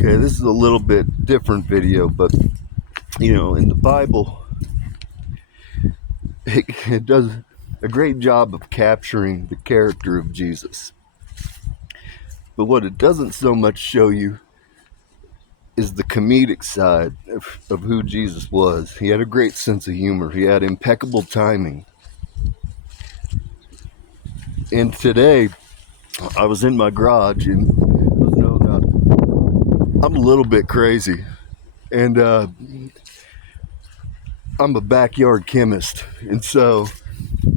Okay, this is a little bit different video, but in the Bible, it does a great job of capturing the character of Jesus. But what it doesn't so much show you is the comedic side of who Jesus was. He had a great sense of humor. He had impeccable timing. And today, I was in my garage, and I'm a little bit crazy. And I'm a backyard chemist. And so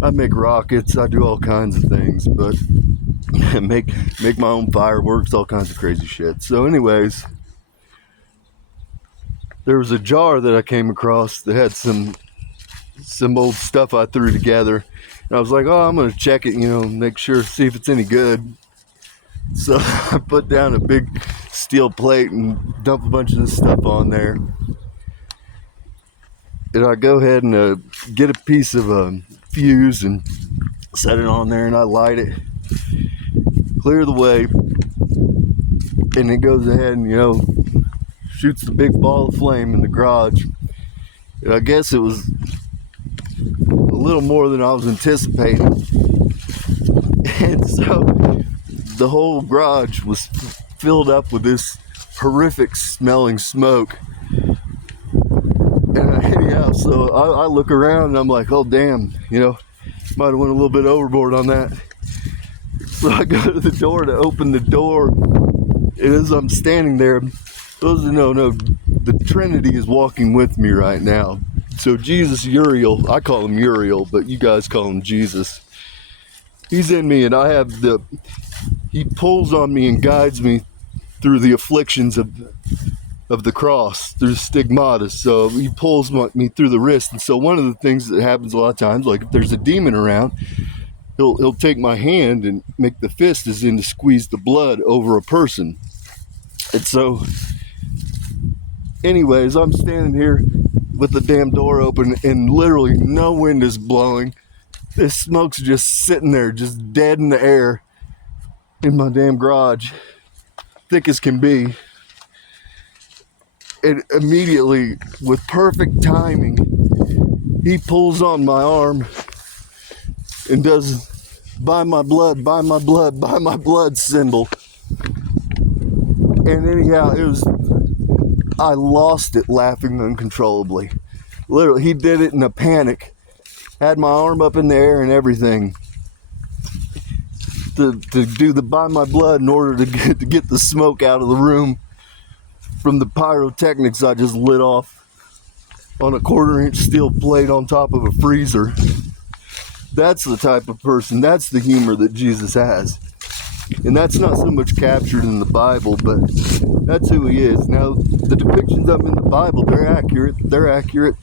I make rockets, I do all kinds of things, but make my own fireworks, all kinds of crazy shit. So anyways, there was a jar that I came across that had some old stuff I threw together. And I was like, I'm going to check it, make sure, see if it's any good. So I put down a big steel plate and dump a bunch of this stuff on there. And I go ahead and get a piece of fuse and set it on there, and I light it, clear the way, and it goes ahead and, shoots the big ball of flame in the garage. And I guess it was a little more than I was anticipating. And so the whole garage was filled up with this horrific smelling smoke. And anyhow, so I look around and I'm like, oh damn, might have went a little bit overboard on that. So I go to the door to open the door, and as I'm standing there, those who know, the Trinity is walking with me right now. So Jesus, Uriel, I call him Uriel, but you guys call him Jesus. He's in me, and he pulls on me and guides me through the afflictions of the cross, through stigmata. So he pulls me through the wrist. And so one of the things that happens a lot of times, like if there's a demon around, he'll take my hand and make the fist as in to squeeze the blood over a person. And so anyways, I'm standing here with the damn door open and literally no wind is blowing. This smoke's just sitting there, just dead in the air in my damn garage, thick as can be. And immediately, with perfect timing, he pulls on my arm and does buy my blood, buy my blood, buy my blood symbol. And anyhow, I lost it laughing uncontrollably. Literally, he did it in a panic. Had my arm up in the air and everything to do the buy my blood in order to get the smoke out of the room from the pyrotechnics I just lit off on a 1/4-inch steel plate on top of a freezer. That's the type of person, that's the humor that Jesus has. And that's not so much captured in the Bible, but that's who he is. Now, the depictions of him in the Bible, they're accurate.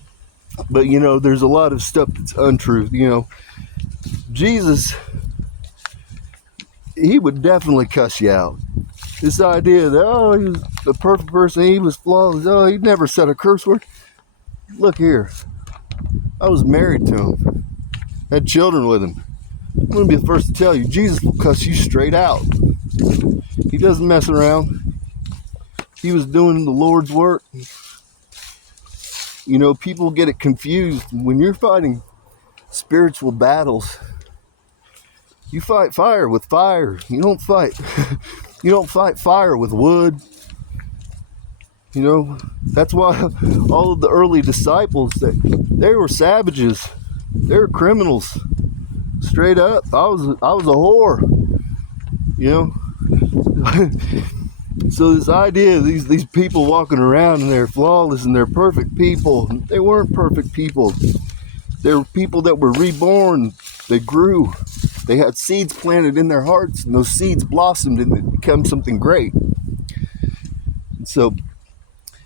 But, there's a lot of stuff that's untrue. Jesus, he would definitely cuss you out. This idea that, he was a perfect person, he was flawless, he never said a curse word. Look here, I was married to him, had children with him. I'm going to be the first to tell you, Jesus will cuss you straight out. He doesn't mess around. He was doing the Lord's work. People get it confused. When you're fighting spiritual battles, you fight fire with fire. You don't fight fire with wood. That's why all of the early disciples, they were savages. They were criminals. Straight up. I was a whore. So this idea of these people walking around and they're flawless and they're perfect people, they weren't perfect people. They were people that were reborn. They grew. They had seeds planted in their hearts, and those seeds blossomed and it became something great. So,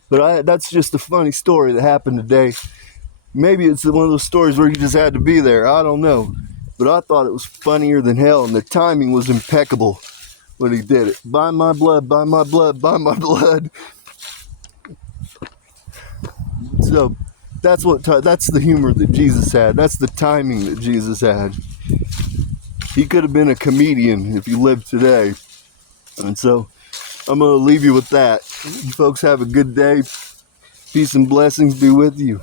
but that's just a funny story that happened today. Maybe it's one of those stories where you just had to be there. I don't know. But I thought it was funnier than hell, and the timing was impeccable when he did it. Buy my blood, buy my blood, buy my blood. So that's the humor that Jesus had. That's the timing that Jesus had. He could have been a comedian if he lived today. And so I'm going to leave you with that. You folks have a good day. Peace and blessings be with you.